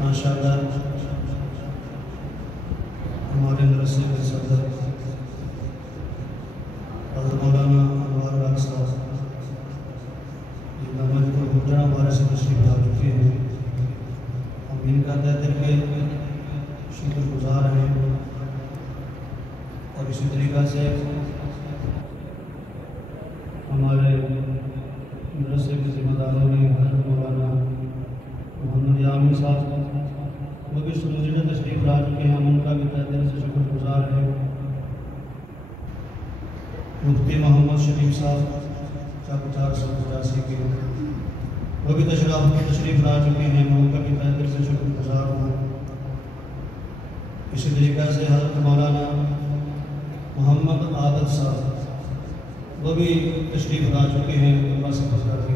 ماشاءاللہ ہمارے مدرسے کے صدر حضرت مولانا انوار لاکھ صاحب ہمارے سے تشریف لا چکے ہیں. ہم ان کا تہ دل کے شکر گزار ہیں اور اسی طریقہ سے ہمارے مدرسے کے ذمہ داروں نے حضرت مولانا محمد یامین صاحب وہ بھی اس مسجد میں تشریف لا چکے ہیں. ہم ان کا بھی تہ دل سے شکر گزار ہیں. مفتی محمد شریف صاحب چاکوچار 185 کے وہ بھی تشریف لا چکے ہیں. میں ان کا بھی تہ دل سے شکر گزار ہوں. اسی طریقہ سے حضرت مولانا محمد عابد صاحب وہ بھی تشریف لا چکے ہیں. اللہ سے کر کے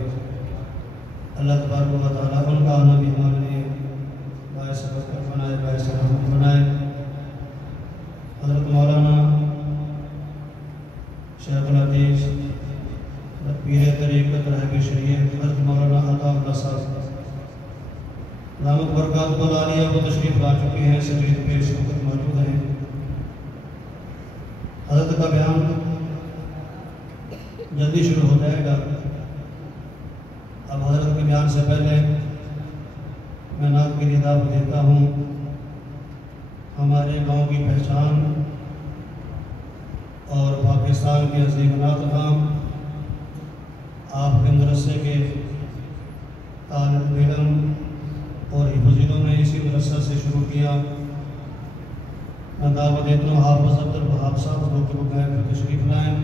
اللہ تبارک و تعالیٰ ان کا آنا بھی ہمارے لیے باعث برکت بنائے، باعث رحمت بنائے. حضرت مولانا شیخ الحدیث پیر طریقت راہب شریعت حضرت مولانا عطا اللہ صاحب دامت برکات العالیہ وہ تشریف لا چکے ہیں. سجید پیش وقت موجود ہیں. حضرت کا بیان جلدی شروع ہو جائے گا. اب حضرت کے بیان سے پہلے میں نعت کی دعوت دیتا ہوں. ہمارے گاؤں کی پہچان اور پاکستان کے عظیم نعت خواں آپ کے مدرسے کے طالب علم اور حفظوں نے اسی مدرسہ سے شروع کیا. میں دعوت دیتا ہوں حافظ عبد الوہاب صاحب کو کہ وہ گائے پر تشریف لائیں،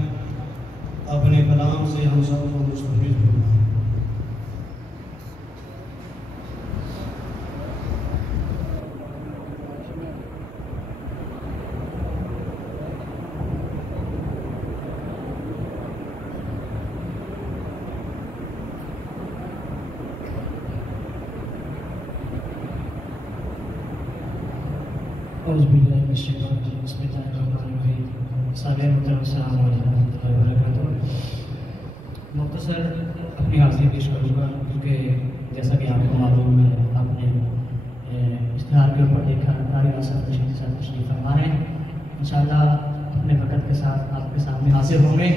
اپنے کلام سے ہم سب کو مستفید فرمائیں. اعوذ باللہ من الشیطان الرجیم. بسم اللہ الرحمن الرحیم. سامعین محترم السلام علیکم ورحمۃ اللہ وبرکاتہ. مختصر اپنی حاضری پیش کروں گا کیونکہ جیسا کہ آپ کو معلوم ہے، آپ نے اشتہار کے اوپر دیکھا قاری ناصر رشید صاحب تشریف فرما رہے ہیں. انشاءاللہ اپنے وقت کے ساتھ آپ کے سامنے حاضر ہوں گے.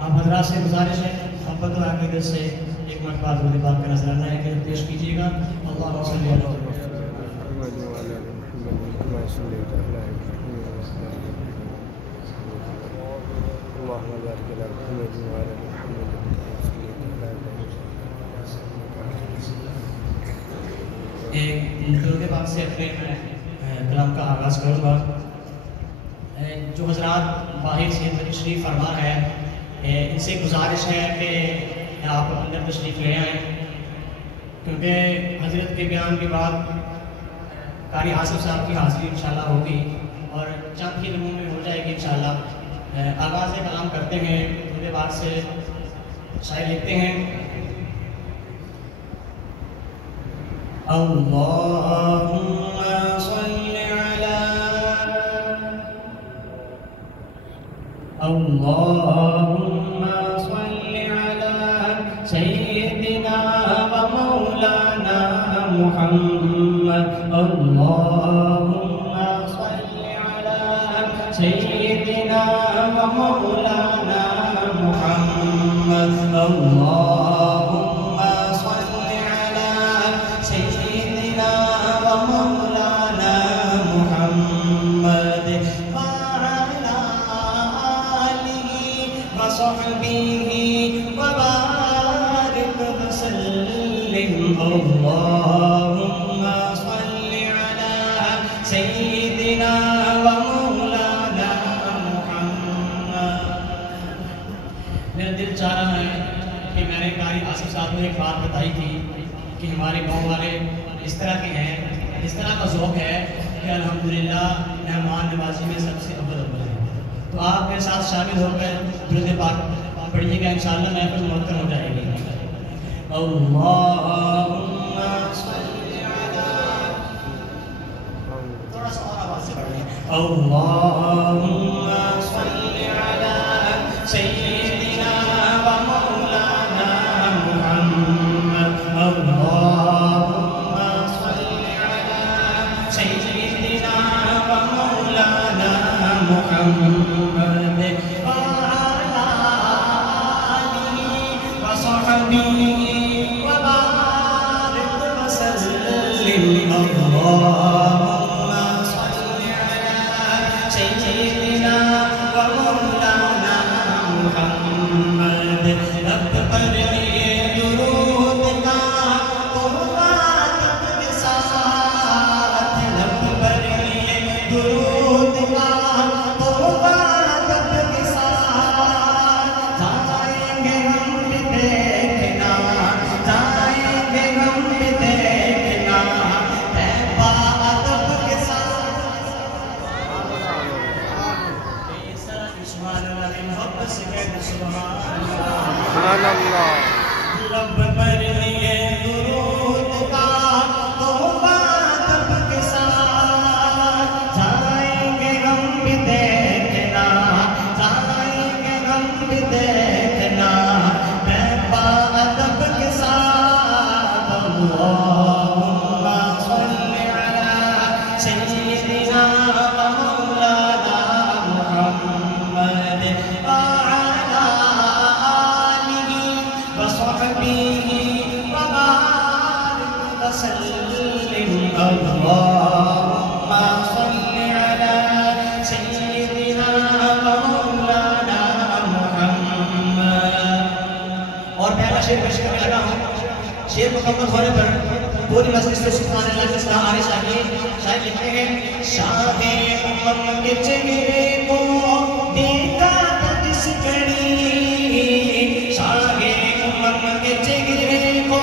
آپ حضرات سے گزارش ہے محبت اور عقیدت سے ایک مرتبہ درود پاک کا نظرانہ ہے کہ پیش کیجیے گا. اللہم صلی علی محمد. ایک درود پاک سے اپنے کلام کا آغاز کروں گا. جو حضرات باہر سے تشریف فرما ہے ان سے گزارش ہے کہ آپ اندر تشریف لے آئیں، کیونکہ حضرت کے بیان کے بعد قاری آصف صاحب کی حاضری انشاءاللہ ہوگی اور چند ہی لمحوں میں ہو جائے گی انشاءاللہ. آغاز کلام کرتے ہیں درود پاک سے. شاعر لکھتے ہیں اللہم صل علی اللہم صل علی سیدنا و مولانا محمد. اللہم صل علی سیدنا و مولانا محمد. اللہم صل علی سیدنا و مولانا محمد وعلی آلہ و صحبہ وبارک وسلم. اللہم صل علی سیدنا و مولانا محمد. میرا دل چاہ رہا ہے کہ میں نے قاری آصف صاحب نے ایک بات بتائی تھی کہ ہمارے گاؤں والے اس طرح کے ہیں، اس طرح کا ذوق ہے کہ الحمدللہ مہمان نوازی میں سب سے اول ہیں. تو آپ میرے ساتھ شامل ہو کر درود پاک پڑھیے گا، انشاءاللہ محفل معطر ہو جائے گی. اللہم صل علی، تھوڑا سا اور آواز سے پڑھیں. اللہم صل علی سیدنا و مولانا محمد. اللہم صل علی اللهم صل على سيدنا ومولانا محمد رب پر درود کا قربان کے ساتھ رب پر درود کا قربان کے ساتھ جائیں گے ہم بھی دیکھنا جائیں گے ہم بھی دیکھنا تیبہ ادب کے ساتھ سبحان اللہ محبت سے کہتے سبحان اللہ رب پر لیے درود کا توبہ ادب کے ساتھ جائیں گے ہم بھی دیکھنا جائیں گے ہم بھی دیکھنا تیبہ ادب کے ساتھ اللہم صل علی سیدنا ومولانا محمد وعلی آلہ وصحبہ وبارک وسلم اللہم صل علی سیدنا ومولانا محمد اور پہلا شعر پیش کرنے لگا ہوں شعر مکمل ہونے پر پوری مجلس میں سبحان اللہ کے سلام آنے چاہیے شاید لکھتے ہیں شاہ امم کے چہرے کو دیکھا تھا جس گھڑی شاہ امم کے چہرے کو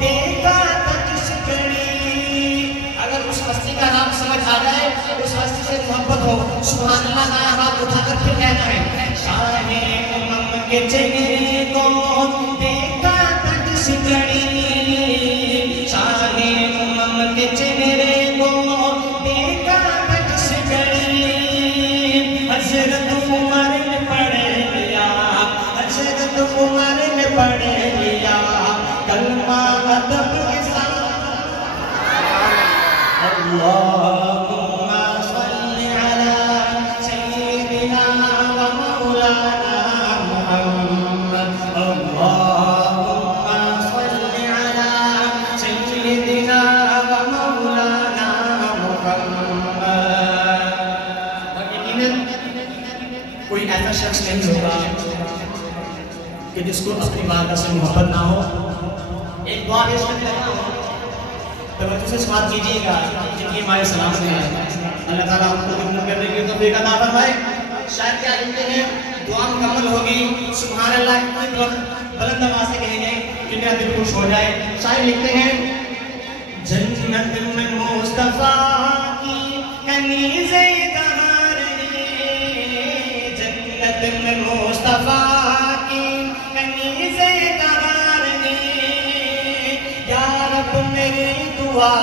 دیکھا تھا جس گھڑی اگر اس ہستی کا نام سمجھ آ جائے اس ہستی سے محبت ہو سبحان اللہ کا ہاتھ اٹھا کر پھر کہنا ہے شاہ امم کے چہرے کو دیکھا تھا جس گھڑی شاہ امم کے چہرے کو دیکھا تھا جس گھڑی حضرت عمر نے پڑھ لیا حضرت عمر نے پڑھ لیا کلمہ ادب کے ساتھ اللہم صل علی سیدنا ومولانا محمد اللہم صل علی سیدنا ومولانا محمد اور یقیناً کوئی ایسا شخص نہیں ہوگا کہ جس کو اپنی بارگاہ سے محبت نہ ہو ایک دعا پیش کرنے لگا ہوں توجہ سے سماعت کیجیے گا جن کی مائع سلام سے ہے اللہ تعالیٰ ہم کو خدمت کرنے کی توفیق عطا فرمائے شاید کیا کہتے ہیں دعا مکمل ہوگی سبحان اللہ کوئی وقت بلند آواز سے کہیں گے کہ میرا دل خوش ہو جائے شاید لکھتے ہیں جنت میں مصطفیٰ کی کنیزیں کہاں رہی جنت میں مصطفیٰ کی کنیزیں کہاں رہی یا رب میری دعا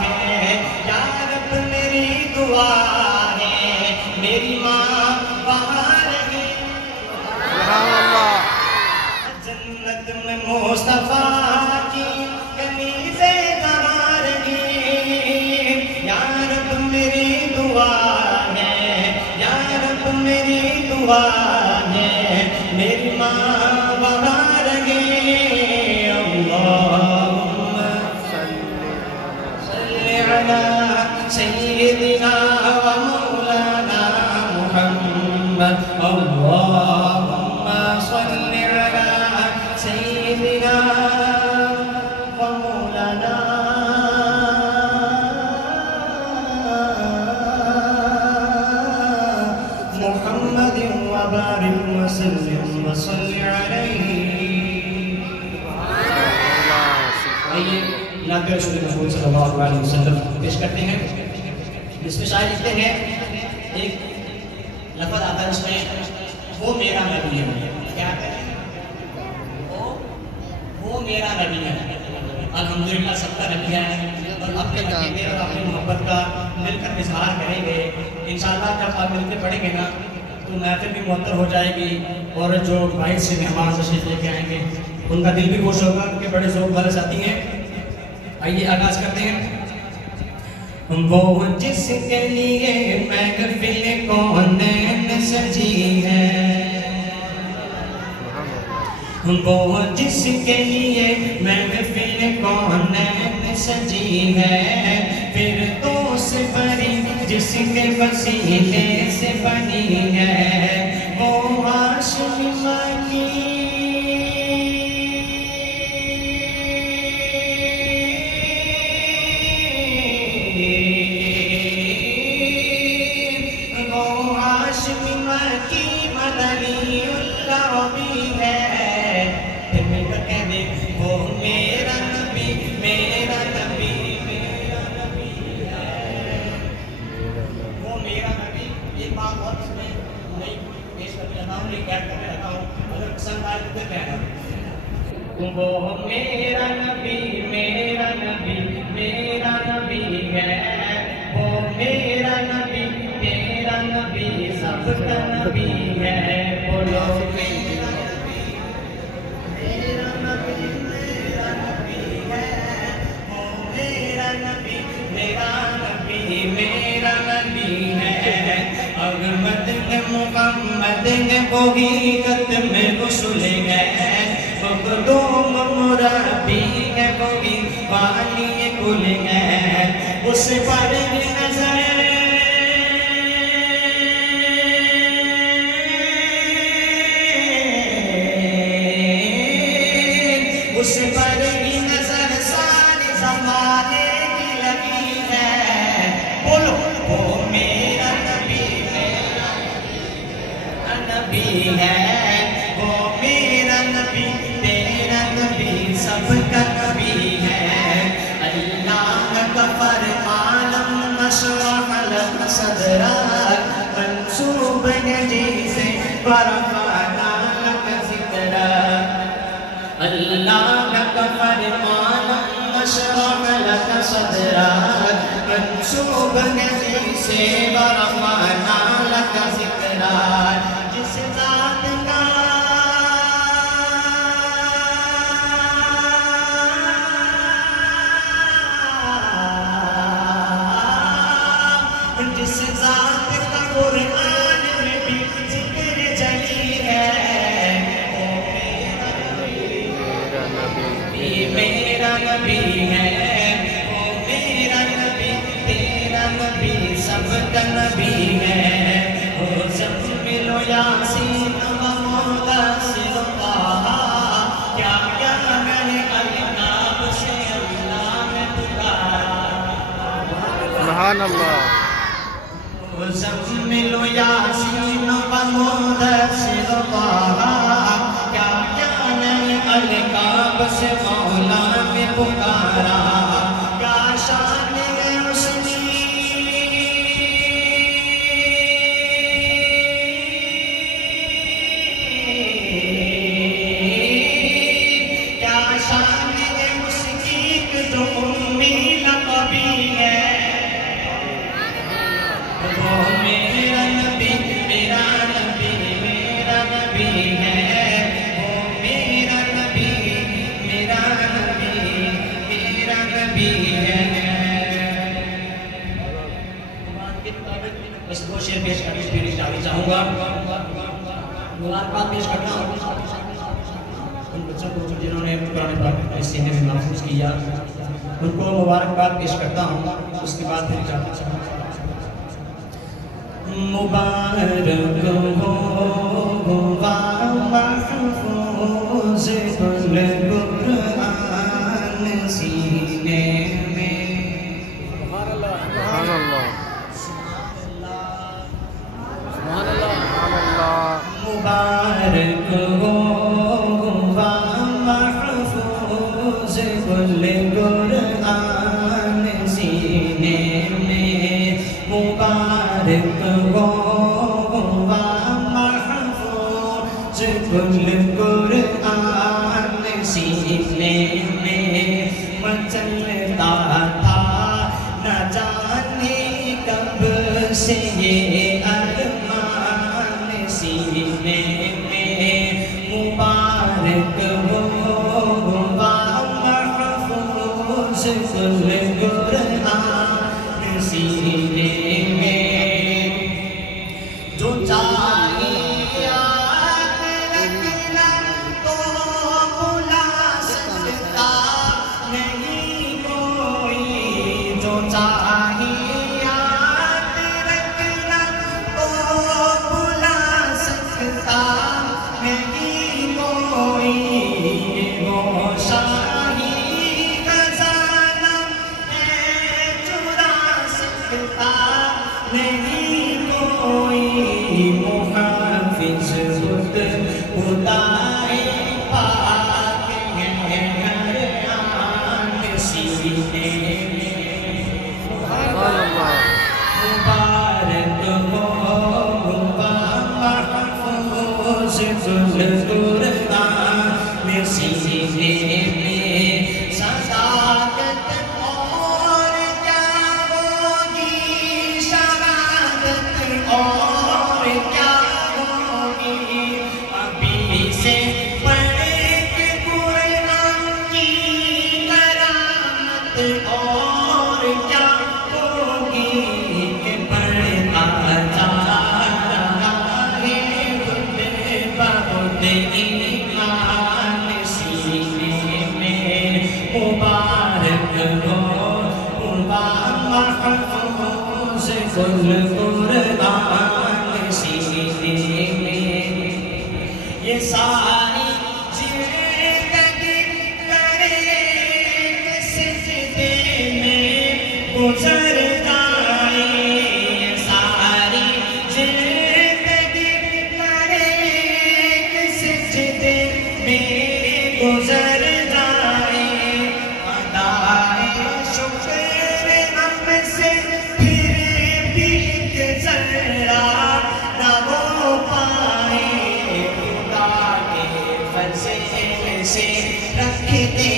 ہے یا رب میری دعا ہے میری ماں وہاں رہی جنت میں مصطفیٰ کی کنیزیں کہاں رہی یا رب میری دعا ہے یا رب میری دعا ہے میری ماں وہاں رہی اللہم صل علی سیدنا ومولانا محمد اللہم صل علی سیدنا ومولانا محمد وبارک وسلم وصل علیہ آئیے نعت رسول محمد صلی اللہ علیہ وسلم پیش کرتے ہیں جس میں شاعر لکھتے ہیں ایک لفظ آتا ہے اس میں وہ میرا نبی ہے کیا کہتے ہیں وہ میرا نبی ہے الحمدللہ سب کا نبی ہے اور اپنے عقیدے اور اپنی محبت کا مل کر اظہار کریں گے انشاءاللہ جب آپ مل کے پڑھیں گے نا تو محفل بھی معطر ہو جائے گی اور جو باہر سے مہمان تشریف لے کے آئیں گے ان کا دل بھی خوش ہوگا کہ بڑے ذوق والے ساتھی ہیں آئیے آغاز کرتے ہیں وہ جس کے لیے محفل کونین سجی ہے وہ جس کے لیے محفل کونین سجی ہے فردوس پری جس کے وسیلے سے بنی ہے وہ ہاشمی مکی وہ میرا نبی میرا نبی میرا نبی ہے وہ میرا نبی تیرا نبی سب کا نبی ہے بولو میرا نبی میرا نبی میرا نبی ہے وہ میرا نبی میرا نبی میرا نبی ہے احمد نے محمد نے حقیقت میں رسول ہے مخدوم مربی ہے وہی والی کل ہے اس پر نظر اس پر نظر سارے زمانے کی لگی ہے بولو وہ میرا نبی ہے وہ میرا نبی تیرا نبی سب کا نبی ہے اللہ کا فرمان مشرح لك صدرك منصوب ہے جیسے ورفعنا لك ذکرك اللہ کا فرمان مشرح لك صدرك منصوب ہے جیسے ورفعنا لك ذکرك جس ذات کا جس ذات کا قرآن میں بھی ذکر جلی ہے میرا نبی ہے وہ میرا نبی تیرا نبی سب کا نبی ہے وہ زمل و یاسین و مدثر طٰہٰ کیا کیا میں نے الناب سے اللہ میں پکارا سبحان اللہ مزمل و یاسین و مدثر طٰہٰ کیا کیا میں القاب سے مولا نے پکارا کیا شان ہے اس کی کیا شان ہے اس کی جو امی لقبی ہے وہ میرا نبی میرا نبی میرا نبی ہے وہ میرا نبی میرا نبی میرا نبی ہے بس دو شعر پیش کر کے پھر اشارے چاہوں گا مبارکباد پیش کرنا ان بچوں کو جنہوں نے قرآن پاک کے سینے میں محفوظ کیا ان کو مبارکباد پیش کرتا ہوں اس کے بعد پھر اشارے چاہوں گا مبارک ہو محفوظ کل قرآن سینے میں سبحان اللہ سبحان اللہ سبحان اللہ مبارک ہو محفوظ کل قرآن سینے میں مبارک ہو محفوظ کل قرآن سینے میں مچلتا تھا نہ جانے کب سے یہ ارمان سینے میں مبارک ہو محفوظ کل قرآن سینے میں جو چاہیے یاد رکھنا تو بھلا سکتا نہیں کوئی محافظ خدائے پاک ہے ہر آن سینے میں مبارک ہو محفوظ قرآن سینے میں صداقت اور کیا ہوگی شہادت اور کیا ہوگی ابھی سے پڑھ کے قرآن کی کرامت اور کیا ہوگی کہ پڑھتا جا رہا ہے خود بخود ایمان سینے میں مبارک ہو محفوظ قرآن سینے میں یہ ساری زندگی کرے سجدے میں گزر جائے یہ ساری زندگی کرے سجدے میں گزر جائے ادائے شکر ہم سے پھر بھی ایک ذرہ نہ ہو پائے خدا کے فضل سے رکھتے ہیں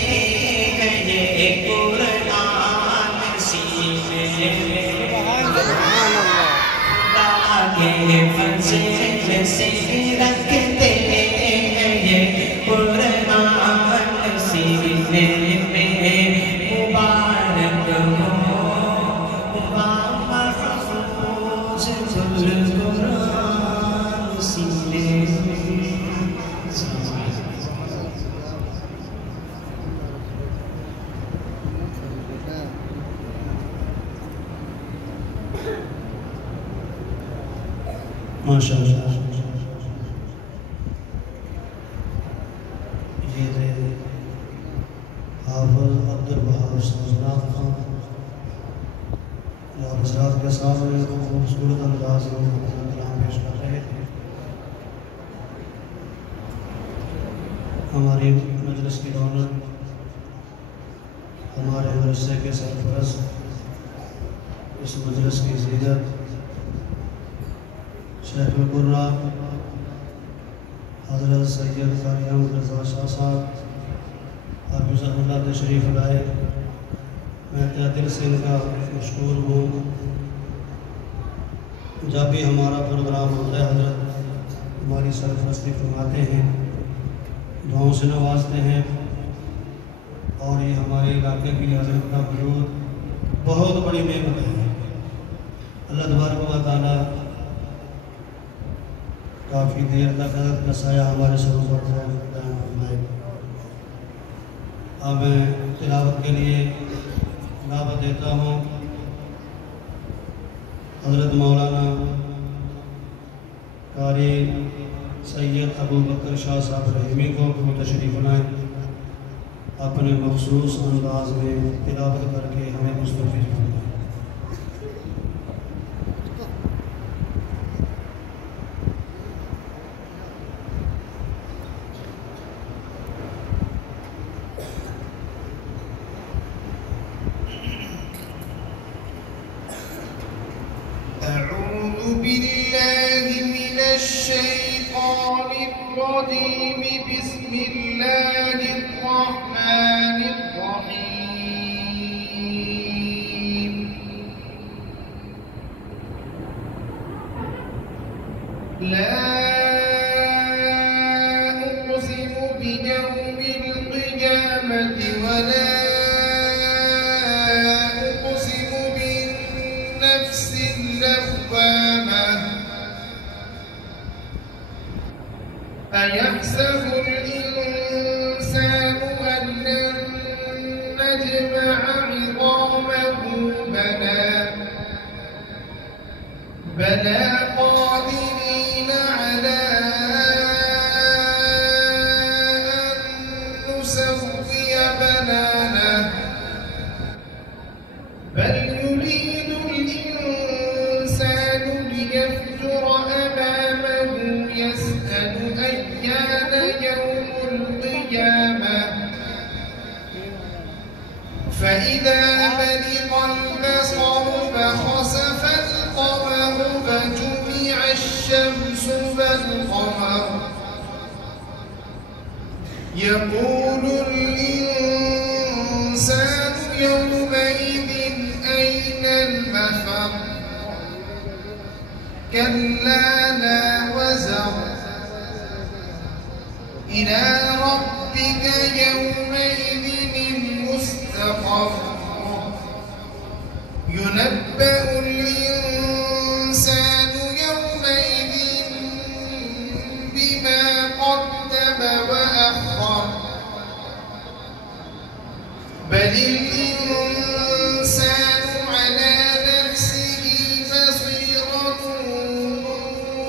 یہ قرآن سینے میں خدا کے فضل سے رکھتے ہیں یہ قرآن سینے میں مبارک ہو محفوظ قرآن سینے میں ماشاءاللہ یہ تھے حافظ عبدالوہاب سوزناک خان جو حضرات کے سامنے خوبصورت انداز میں اپنا کلام پیش کر رہے تھے ہماری مجلس کی رونق ہمارے مدرسے کے سرپرست اس مجلس کی زینت شیخ القرآ حضرت سید قاری احمد رضا شاہ صاحب حافظ اللہ تشریف لائے میں تہ دل سے ان کا مشکور ہوں جب بھی ہمارا پروگرام ہوتا ہے حضرت ہماری سرپرستی فرماتے ہیں دعاؤں سے نوازتے ہیں اور یہ ہمارے علاقے کی حضرت کا وجود بہت بڑی نعمت ہے اللہ تبارک و تعالیٰ کافی دیر تک حضرت کا سایہ ہمارے سروں پر قائم فرمائے اب میں تلاوت کے لیے دعوت دیتا ہوں حضرت مولانا قاری سید ابو بکر شاہ صاحب رحیمی کو وہ تشریف لائیں اپنے مخصوص انداز میں تلاوت کر کے ہمیں مستفید فرمائیں أعوذ بالله من الشيطان الرجيم بسم الله الرحمن الرحيم لا أقسم بيوم القيامة ولا أقسم بالنفس اللوامة أيحسب الإنسان أن لن نجمع عظامه بلى قادرين على أن نسوي بنانه بل يريد الإنسان ليفجر أمامه فإذا برق البصر فخسف القمر فجمع الشمس والقمر يقول الإنسان يومئذ أين المفر كلا لا وزر إلى ربك يومئذ المستقر ينبأ الإنسان يومئذ بما قدم وأخر بل الإنسان على نفسه بصيرة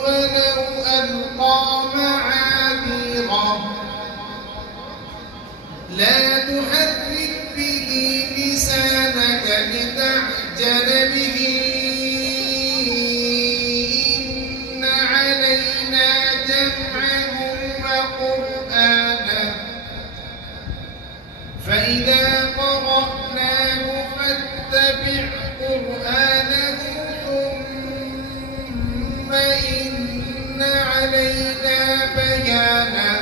ولو ألقى معاذيره لا تحرك به لسانك لتعجل به إن علينا جمعه وقرآنه فإذا قرأناه فاتبع قرآنه ثم إن علينا بيانه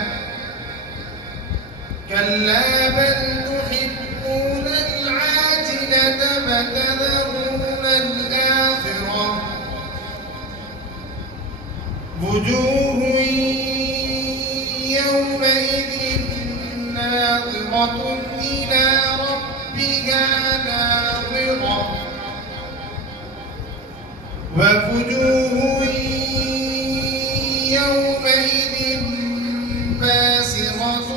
كلا بل تحبون العاجلة وتذرون الآخرة وجوه يومئذ ناظرة إلى ربها ناظرة ووجوه يومئذ باسرة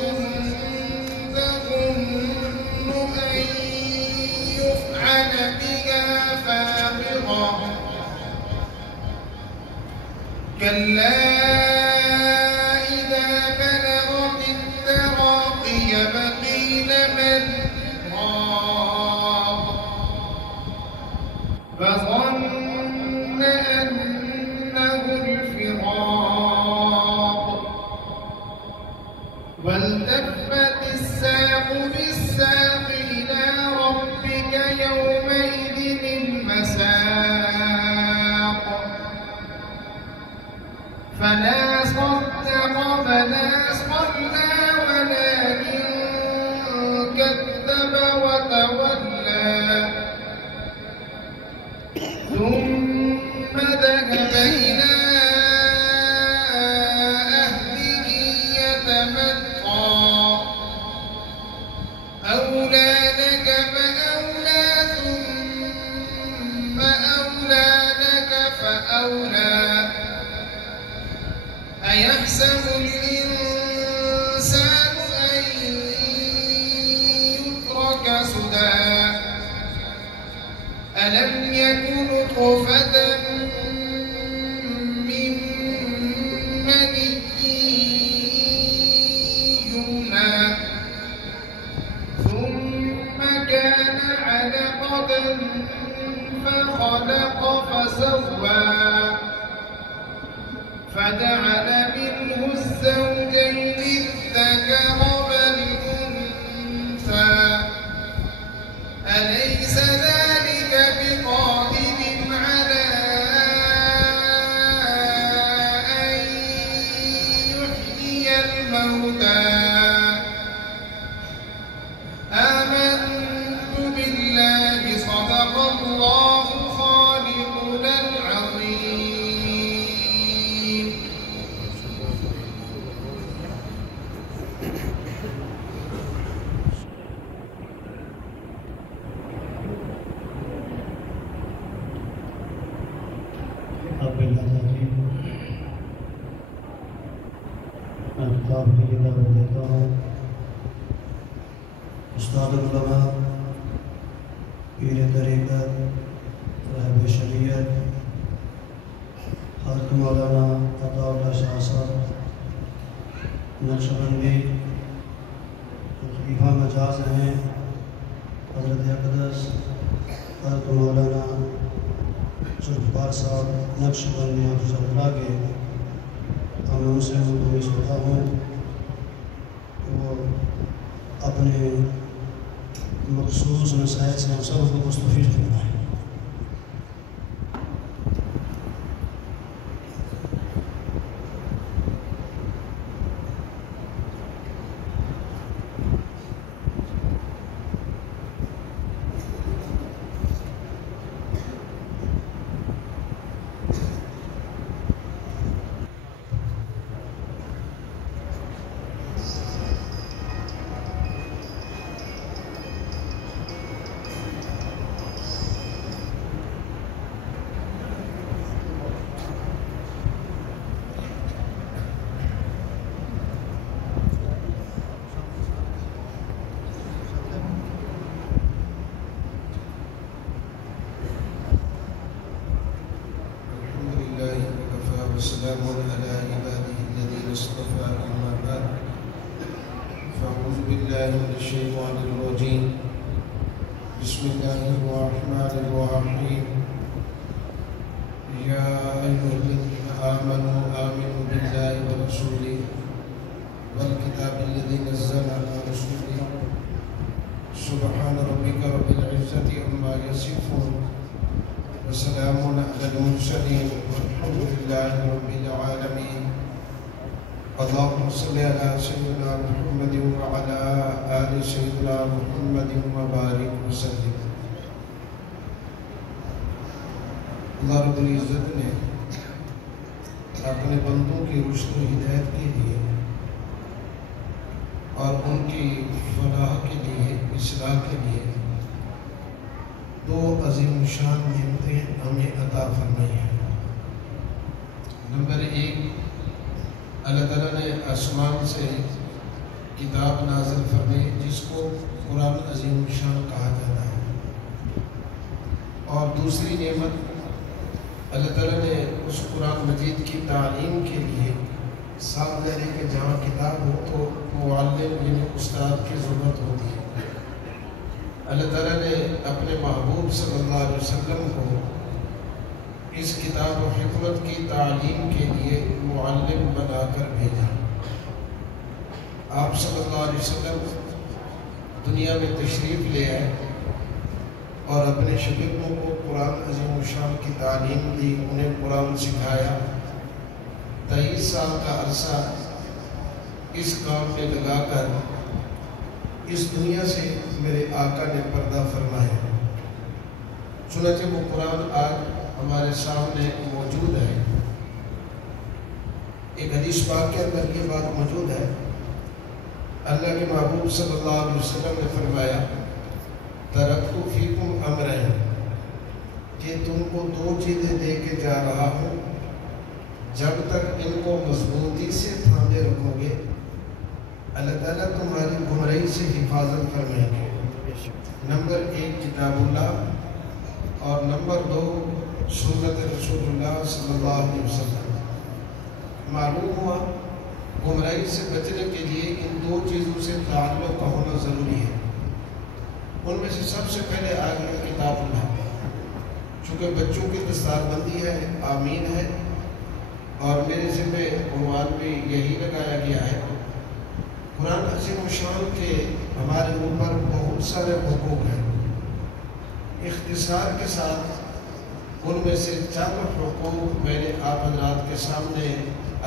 تظن أن يفعل بها فاقرة كلا إذا بلغت التراقي فقيل من راق فظن أنه الفراق والتفت الساق بالساق إلى ربك يومئذ المساق فلا صدق ولا صلى ولكن كذب وتولى ثم ذهب إلى أهله يتمطى أولى لك فأولى ثم أولى لك فأولى أيحسب الإنسان أن يترك سدى ألم يكن نطفة من مني يمنى ثم كان علقة فخلق فسوى فجعل منه الزوجين الذكر والأنثى أليس ذلك بقادر على أن يحيي الموتى آمنت بالله صدق الله خالقنا العظيم رب العالمین میں خطاب کی دعوت دیتا ہوں استاد العلماء پیر طریقت راہب شریعت حضرت مولانا عطا اللہ شاہ صاحب نقشبندی خلیفہ مجاز ہیں حضرت اقدس حضرت مولانا ذوالفقار صاحب نقشبندی حافظ اللہ کے میں ان سے گزارش کرتا ہوں کہ وہ اپنے مخصوص نصائح سے ہم سب کو مستفید فرمائے۔ والسلام على عباده الذين اصطفى أما بعد فأعوذ بالله من الشيطان الرجيم بسم الله الرحمن الرحيم يا أيها الذين آمنوا آمنوا بالله ورسوله والكتاب الذي نزل على رسوله سبحان ربك رب العزة عما يصفون وسلام على المرسلين والحمد لله رب العالمين اللهم صل على سيدنا محمد وعلى آل سيدنا محمد وبارك وسلم۔ اللہ رب العزت نے اپنے بندوں کی رشد و ہدایت کے لیے اور ان کی فلاح کے لیے، اصلاح کے لیے دو عظیم شان نعمتیں ہمیں عطا فرمائی ہیں۔ نمبر ایک، اللہ تعالیٰ نے آسمان سے کتاب نازل فرمائی جس کو قرآن عظیم شان کہا جاتا ہے، اور دوسری نعمت اللہ تعالیٰ نے اس قرآن مجید کی تعلیم کے لیے ساتھ دے رہے کہ جہاں کتاب ہو تو معلم یعنی استاد کی ضرورت ہوتی ہے۔ اللہ تعالیٰ نے اپنے محبوب صلی اللہ علیہ وسلم کو اس کتاب و حکمت کی تعلیم کے لیے معلم بنا کر بھیجا۔ آپ صلی اللہ علیہ وسلم دنیا میں تشریف لے آئے اور اپنے شاگردوں کو قرآن عظیم الشان کی تعلیم دی، انہیں قرآن سکھایا۔ 23 سال کا عرصہ اس کام میں لگا کر اس دنیا سے میرے آقا نے پردہ فرمایا۔ چنانچہ وہ قرآن آج ہمارے سامنے موجود ہے۔ ایک حدیث پاک کے اندر یہ بات موجود ہے، اللہ کے محبوب صلی اللہ علیہ وسلم نے فرمایا ترکت فیکم امرین، کہ تم کو دو چیزیں دے کے جا رہا ہوں، جب تک ان کو مضبوطی سے تھامے رکھو گے اللہ تعالیٰ تمہاری گمراہی سے حفاظت فرمائیں گے۔ نمبر 1 کتاب اللہ، اور نمبر 2 سنت رسول اللہ صلی اللہ علیہ وسلم۔ معلوم ہوا گمراہی سے بچنے کے لیے ان دو چیزوں سے تعلق کا ہونا ضروری ہے۔ ان میں سے سب سے پہلے آ گیا کتاب اللہ، چونکہ بچوں کی دستار بندی ہے، آمین ہے، اور میرے ذمہ عنوان بھی یہی لگایا گیا ہے۔ قرآن عظیم الشان کے ہمارے اوپر بہت سارے حقوق ہیں، اختصار کے ساتھ ان میں سے چند حقوق میں نے آپ حضرات کے سامنے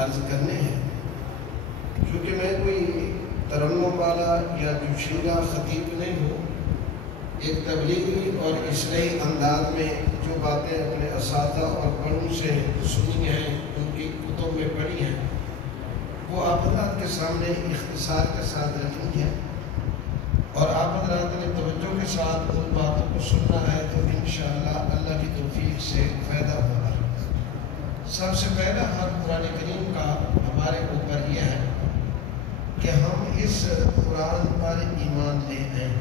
عرض کرنے ہیں، کیونکہ میں کوئی ترنم والا یا جوشیلا خطیب نہیں ہوں۔ ایک تبلیغی اور اصلاحی انداز میں جو باتیں اپنے اساتذہ اور بڑوں سے سنی ہیں، ان کی کتب میں پڑھی ہیں، وہ آپ حضرات کے سامنے اختصار کے ساتھ رکھی ہیں، اور آپ حضرات نے توجہ کے ساتھ ان باتوں کو سننا ہے تو انشاءاللہ اللہ کی توفیق سے فائدہ ہوگا۔ سب سے پہلا حق قرآن کریم کا ہمارے اوپر یہ ہے کہ ہم اس قرآن پر ایمان لے آئیں۔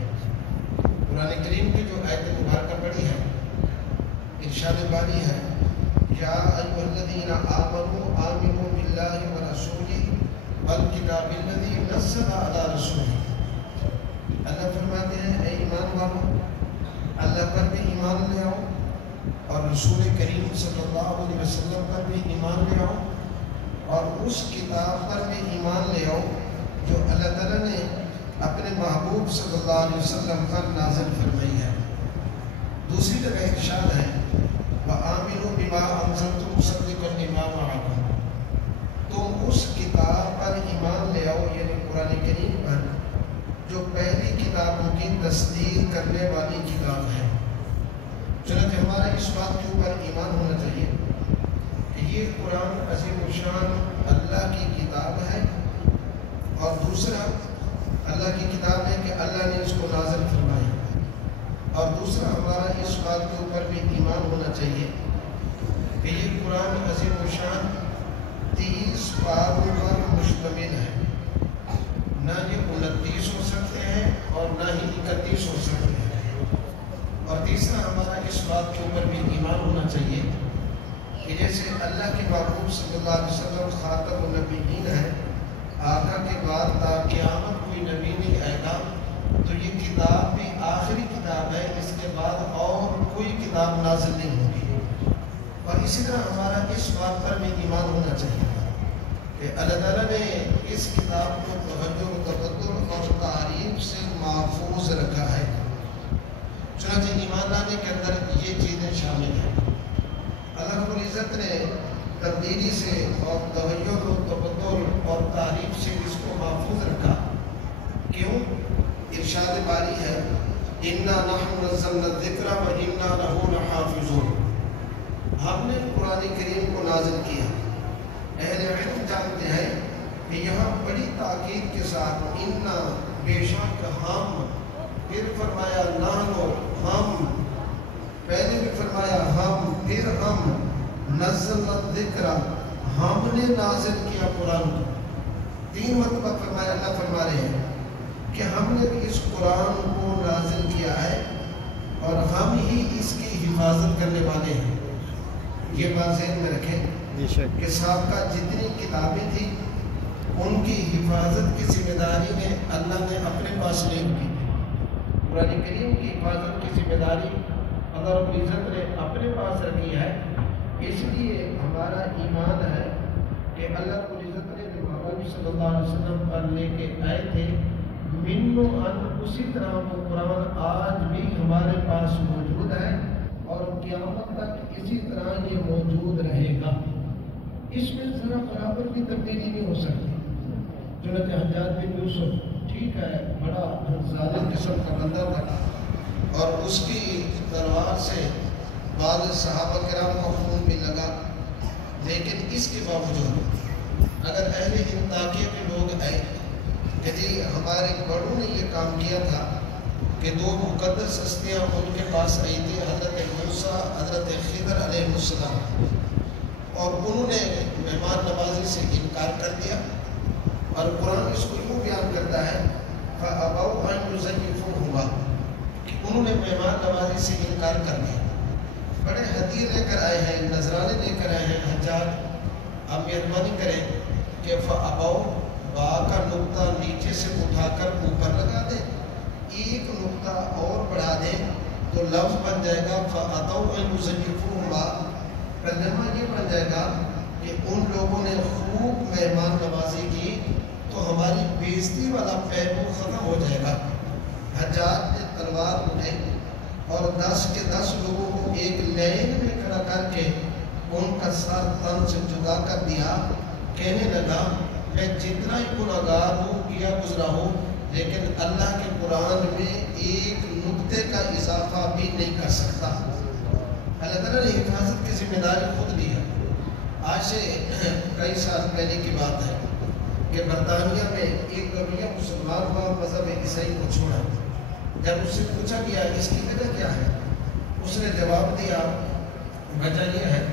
قرآن کریم کی جو آیت مبارکہ پڑھی ہے، ارشاد باری ہے یا ایھا الذین آمنوا آمنوا باللہ ورسولہ والکتاب الذی نزل علی رسولہ۔ اللہ فرماتے ہیں اے ایمان والو، اللہ پر بھی ایمان لے آؤ اور رسول کریم صلی اللہ علیہ وسلم پر بھی ایمان لے آؤ، اور اس کتاب پر بھی ایمان لے آؤ جو اللہ تعالیٰ نے اپنے محبوب صلی اللہ علیہ وسلم پر نازل فرمائی ہے۔ دوسری جگہ ارشاد ہے وَآمِنُوا بِمَا أَنزَلْتُ مُصَدِّقًا لِمَا مَعَكُمْ، تم اس کتاب پر ایمان لے آؤ، یعنی قرآن کریم پر، جو پہلی کتابوں کی تصدیق کرنے والی کتاب ہے۔ چنانچہ ہمارا اس بات کے اوپر ایمان ہونا چاہیے کہ یہ قرآن عظیم الشان اللہ کی کتاب ہے، اور دوسرا اللہ کی کتاب ہے کہ اللہ نے اس کو نازل فرمایا، اور دوسرا ہمارا اس بات کے اوپر بھی ایمان ہونا چاہیے کہ یہ قرآن عظیم الشان 30 پاروں پر مشتمل ہے، نہ یہ 29 ہو سکتے ہیں اور نہ ہی 31 ہو سکتے ہیں۔ اور تیسرا ہمارا اس بات کے اوپر بھی ایمان ہونا چاہیے کہ جیسے اللہ کے محبوب صلی اللہ علیہ وسلم خاتم النبیین ہے، آقا کے بعد تا قیامت کوئی نبی نہیں آئے گا، تو یہ کتاب بھی آخری کتاب ہے، اس کے بعد اور کوئی کتاب نازل نہیں ہوگی۔ اور اسی طرح ہمارا اس بات پر بھی ایمان ہونا چاہیے کہ اللہ تعالیٰ نے اس کتاب کو توجہ و تبدل اور تعریف سے محفوظ رکھا ہے۔ چنانچہ ایمان لانے کے اندر یہ چیزیں شامل ہیں۔ اللہ رب العزت نے تبدیلی سے اور توجہ و تبدل اور تعریف سے اس کو محفوظ رکھا۔ کیوں؟ ارشاد باری ہے اِنَّا نَحْنُ نَزَّلْنَا الذِّكْرَ وَإِنَّا لَهُ لَحَافِظُونَ، ہم نے قرآن کریم کو نازل کیا۔ اہل علم جانتے ہیں کہ یہاں بڑی تاکید کے ساتھ اِنَّا، بے شک ہم، پھر فرمایا نحن، ہم، پہلے بھی فرمایا ہم، پھر ہم، نزلنا الذکر، ہم نے نازل کیا قرآن کو۔ 3 مرتبہ فرمایا، اللہ فرما رہے ہیں کہ ہم نے بھی اس قرآن کو نازل کیا ہے اور ہم ہی اس کی حفاظت کرنے والے ہیں۔ یہ بات ذہن میں رکھیں کہ سابقہ جتنی کتابیں تھیں ان کی حفاظت کی ذمہ داری نے اللہ نے اپنے پاس لے کی۔ قرآن کریم کی حفاظت کی ذمہ داری اللہ رب العزت نے اپنے پاس رکھی ہے۔ اس لیے ہمارا ایمان ہے کہ اللہ رب العزت نے جو محبوب صلی اللہ علیہ وسلم پر لے کے آئے تھے من و ان، اسی طرح وہ قرآن آج بھی ہمارے پاس موجود ہے اور قیامت تک اسی طرح یہ موجود رہے گا۔ اس میں ذرا برابر بھی تبدیلی نہیں ہو سکتی۔ چنانچہ حجاج بن یوسف ٹھیک ہے بڑا ظالم قسم کا بندہ تھا اور اس کی تلوار سے بعض صحابہ کرام کو خون بھی لگا، لیکن اس کے باوجود اگر اہل انطاکیہ کے لوگ آئے کہ جی ہمارے بڑوں نے یہ کام کیا تھا کہ 2 مقدس ہستیاں ان کے پاس آئی تھی، حضرت موسیٰ، حضرت خضر علیہ السلام، اور انہوں نے مہمان نوازی سے انکار کر دیا، اور قرآن اس کو یوں بیان کرتا ہے فَأَبَوْا أَن يُزَيِّفُوهُمَا، کہ انہوں نے مہمان نوازی سے انکار کر دیا۔ بڑے ہدیے لے کر آئے ہیں، نذرانے لے کر آئے ہیں۔ حجاج آپ مہربانی کریں کہ فَأَبَوْا، با کا نقطہ نیچے سے اٹھا کر اوپر لگا دیں، ایک نقطہ اور بڑھا دیں تو لفظ بن جائے گا فَأَتَوْا أَن يُزَيِّفُوهُمَا، ترجمہ یہ بن جائے گا کہ ان لوگوں نے خوب مہمان نوازی کی تو ہماری بےزتی والا پہلو ختم ہو جائے گا۔ حجاج نے تلوار اٹھائی اور 10 کے 10 لوگوں کو ایک لائن میں کھڑا کر کے ان کا سر تن سے جدا کر دیا، کہنے لگا میں جتنا ہی گناہگار ہوں، کیا گزرا ہوں، لیکن اللہ کے قرآن میں ایک نقطے کا اضافہ بھی نہیں کر سکتا۔ اللہ تعالیٰ نے حفاظت کی ذمہ داری خود لی ہے۔ آج سے کئی سال پہلے کی بات ہے کہ برطانیہ میں ایک قبیلہ مسلمان ہوا، مذہب عیسائی کو چھوڑا۔ جب اس سے پوچھا گیا اس کی وجہ کیا ہے، اس نے جواب دیا وجہ یہ ہے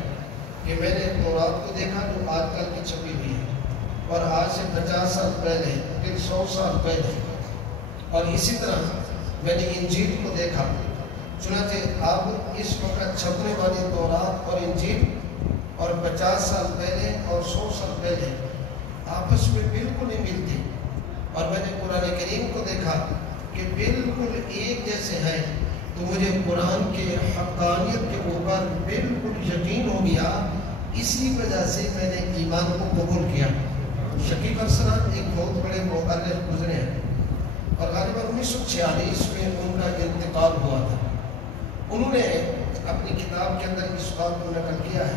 کہ میں نے تورات کو دیکھا جو آج کل کی چھپی ہوئی ہے، اور آج سے 50 سال پہلے، پھر 100 سال پہلے، اور اسی طرح میں نے انجیل کو دیکھا۔ چنانچہ اب اس وقت چھپنے والی تورات اور انجیل اور 50 سال پہلے اور 100 سال پہلے آپس میں بالکل نہیں ملتی، اور میں نے قرآن کریم کو دیکھا کہ بالکل ایک جیسے ہے، تو مجھے قرآن کے حقانیت کے اوپر بالکل یقین ہو گیا۔ اسی وجہ سے میں نے ایمان کو قبول کیا۔ شکیب ارسلان ایک بہت بڑے مؤرخ گزرے ہیں، اور غالباً 1946 میں ان کا انتقال ہوا تھا۔ انہوں نے اپنی کتاب کے اندر اس بات کو نقل کیا ہے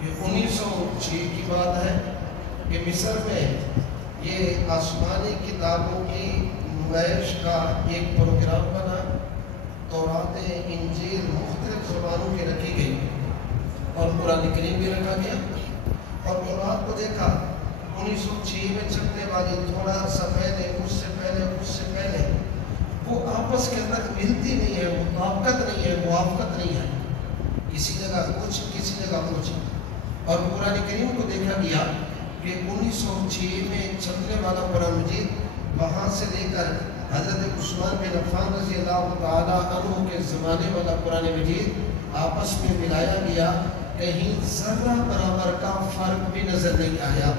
کہ 1906 کی بات ہے کہ مصر میں یہ آسمانی کتابوں کی نمائش کا ایک پروگرام بنا، تورات انجیل مختلف زبانوں کی رکھی گئی اور قرآن کریم بھی رکھا گیا، اور تورات کو دیکھا 1906 میں چلنے والی تھوڑا عرصہ پہلے، اس سے پہلے وہ آپس کے اندر ملتی نہیں ہے، مطابقت نہیں ہے، موافقت نہیں ہے، کسی جگہ کچھ کسی جگہ کچھ۔ اور قرآن کریم کو دیکھا گیا کہ 1906 میں چلنے والا قرآن مجید وہاں سے لے کر حضرت عثمان بن عفان رضی اللہ تعالیٰ عنہ کے زمانے والا قرآن مجید آپس میں ملایا گیا، کہیں ذرہ برابر کا فرق بھی نظر نہیں آیا۔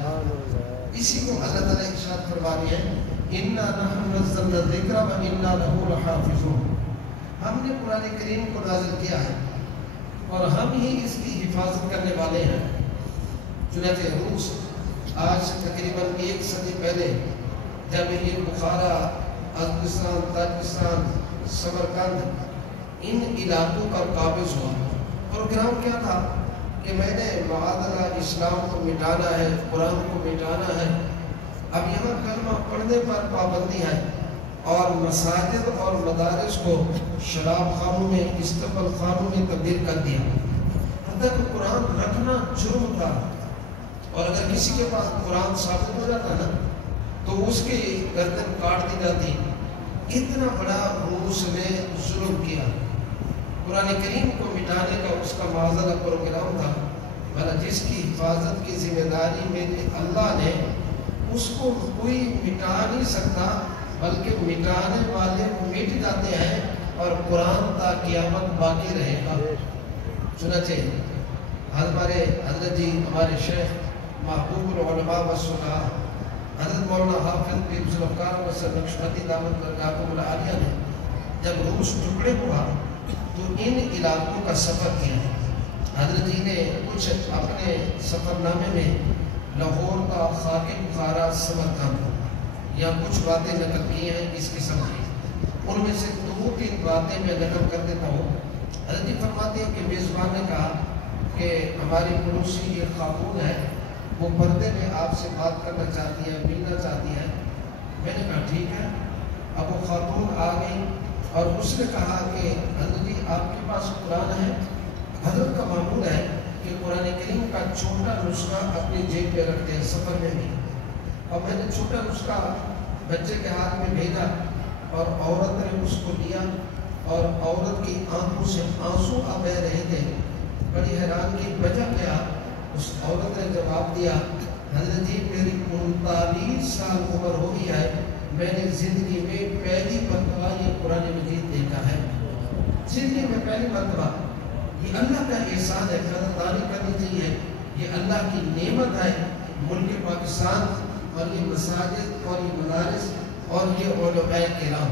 اسی کو اللہ تعالیٰ ارشاد فرما رہی ہے اِنَّا نَحْنُ نَزَّلْنَا الذِّكْرَ وَإِنَّا لَهُ لَحَافِظُونَ، ہم نے قرآن کریم کو نازل کیا ہے اور ہم ہی اس کی حفاظت کرنے والے ہیں۔ چنانچہ روس آج سے تقریباً 1 صدی پہلے جب یہ بخارا، ازبکستان، تاجکستان، سمرقند ان علاقوں پر قابض ہوا، پروگرام کیا تھا کہ میں نے معادلہ اسلام کو مٹانا ہے، قرآن کو مٹانا ہے، اب یہاں کلمہ پڑھنے پر پابندی ہے، اور مساجد اور مدارس کو شراب خانوں میں، استقبال خانوں میں تبدیل کر دیا، حتیٰ کہ قرآن رکھنا جرم تھا، اور اگر کسی کے پاس قرآن ثابت ہو جاتا نا تو اس کی گردن کاٹ دی جاتی۔ اتنا بڑا روس نے ظلم کیا، قرآن کریم کو مٹانے کا اس کا معضلہ پروگرام تھا، بھلا جس کی حفاظت کی ذمہ داری میرے اللہ نے، اس کو کوئی مٹا نہیں سکتا، بلکہ مٹانے والے مٹ جاتے ہیں اور قرآن تا قیامت باقی رہے گا۔ چنانچہ ہمارے حضرت جی، ہمارے شیخ محبوب العلماء والصلحاء حضرت مولانا حافظ پیر ذوالفقار مسعود نقشبندی دامت برکاتہ العالیہ نے جب روس ٹکڑے ہوا تو ان علاقوں کا سفر کیا ہے۔ حضرت جی نے کچھ اپنے سفر نامے میں لاہور کا، خاک بخارا، سمرقند یا کچھ باتیں نقل کی ہیں اس قسم کی، ان میں سے 2-3 باتیں میں نقل کر دیتا ہوں۔ حضرت جی فرماتے ہیں کہ میزبان نے کہا کہ ہماری پڑوسی ایک خاتون ہے، وہ پردے میں آپ سے بات کرنا چاہتی ہے، ملنا چاہتی ہے۔ میں نے کہا ٹھیک ہے۔ اب وہ خاتون آ گئی اور اس نے کہا کہ حضرت جی آپ کے پاس قرآن ہے؟ حضرت کا معمول ہے کہ قرآن کریم کا چھوٹا نسخہ اپنی جیب پہ رکھتے ہیں سفر میں بھی، اور میں نے چھوٹا نسخہ بچے کے ہاتھ میں بھیجا اور عورت نے اس کو لیا، اور عورت کی آنکھوں سے آنسو آ بہہ رہے تھے۔ بڑی حیران کی وجہ کیا؟ اس عورت نے جواب دیا، حضرت جی میری 39 سال عمر ہو گئی ہے، میں نے زندگی میں پہلی مرتبہ یہ قرآن مجید دیکھا ہے، زندگی میں پہلی مرتبہ۔ یہ اللہ کا احسان ہے، قدردانی کرنی چاہیے، یہ اللہ کی نعمت ہے۔ ملک پاکستان اور یہ مساجد اور یہ مدارس اور یہ علماء کرام،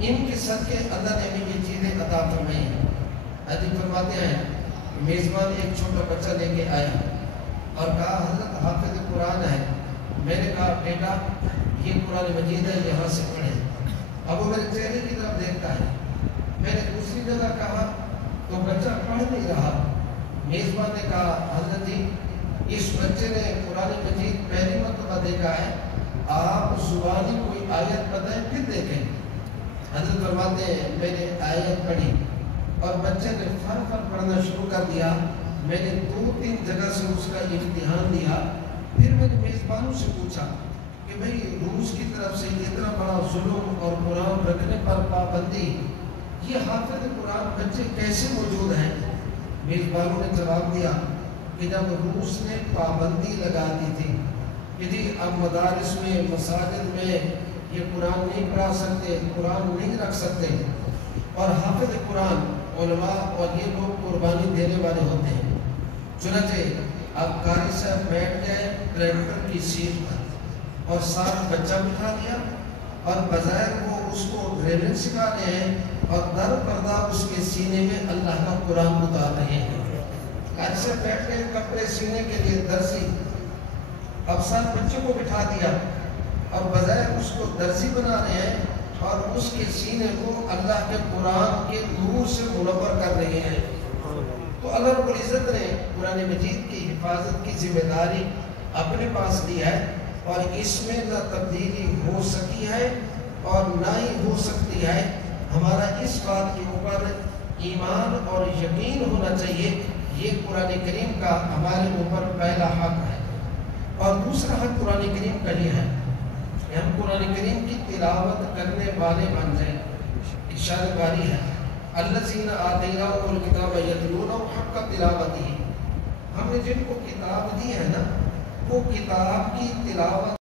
ان کے صدقے اللہ نے ہمیں یہ چیزیں عطا فرمائی ہیں۔ حضرت فرماتے ہیں میزبان ایک چھوٹا بچہ لے کے آیا اور کہا حضرت حافظ قرآن ہے۔ میں نے کہا بیٹا یہ قرآن مجید ہے، یہاں سے پڑھیں۔ اب وہ میرے چہرے کی طرف دیکھتا ہے۔ میں نے دوسری جگہ کہا تو بچہ پڑھ نہیں رہا۔ میزبان نے کہا حضرت جی اس بچے نے قرآن مجید پہلی مرتبہ دیکھا ہے، آپ زبانی کوئی آیت بتائیں پھر دیکھیں۔ حضرت فرماتے ہیں میں نے آیت پڑھی اور بچے نے فر پڑھنا شروع کر دیا۔ میں نے 2-3 جگہ سے اس کا امتحان دیا۔ پھر میں نے میزبانوں سے پوچھا کہ بھئی روس کی طرف سے اتنا بڑا ظلم اور قرآن رکھنے پر پابندی، یہ حافظ قرآن بچے کیسے موجود ہیں؟ میزبانوں نے جواب دیا کہ جب روس نے پابندی لگا دی تھی کہ جی اب مدارس میں، مساجد میں یہ قرآن نہیں پڑھا سکتے، قرآن نہیں رکھ سکتے، اور حافظ قرآن علماء اور یہ لوگ قربانی دینے والے ہوتے ہیں۔ چنانچہ اب قاری صاحب بیٹھ گئے ٹریکٹر کی سیٹ پر اور ساتھ بچہ بٹھا دیا، اور بظاہر وہ اس کو ڈرائیونگ سکھا رہے ہیں اور در پردہ اس کے سینے میں اللہ کا قرآن اتار رہے ہیں۔ قاری صاحب بیٹھ گئے کپڑے سینے کے لیے درزی، اب ساتھ بچوں کو بٹھا دیا اور بظاہر اس کو درزی بنا رہے ہیں اور اس کے سینے کو اللہ کے قرآن کے نور سے منور کر رہے ہیں۔ تو اللہ رب العزت نے قرآن مجید کی حفاظت کی ذمہ داری اپنے پاس لی ہے، اور اس میں نہ تبدیلی ہو سکی ہے اور نہ ہی ہو سکتی ہے۔ ہمارا اس بات کے اوپر ایمان اور یقین ہونا چاہیے، یہ قرآن کریم کا ہمارے اوپر پہلا حق ہے۔ اور دوسرا حق قرآن کریم کا یہ ہے کہ ہم قرآن کریم کی تلاوت کرنے والے بن جائیں۔ ارشاد باری ہے الذین آتیناہم الکتاب یتلونہ حق تلاوتہ، ہم نے جن کو کتاب دی ہے نا، وہ کتاب کی تلاوت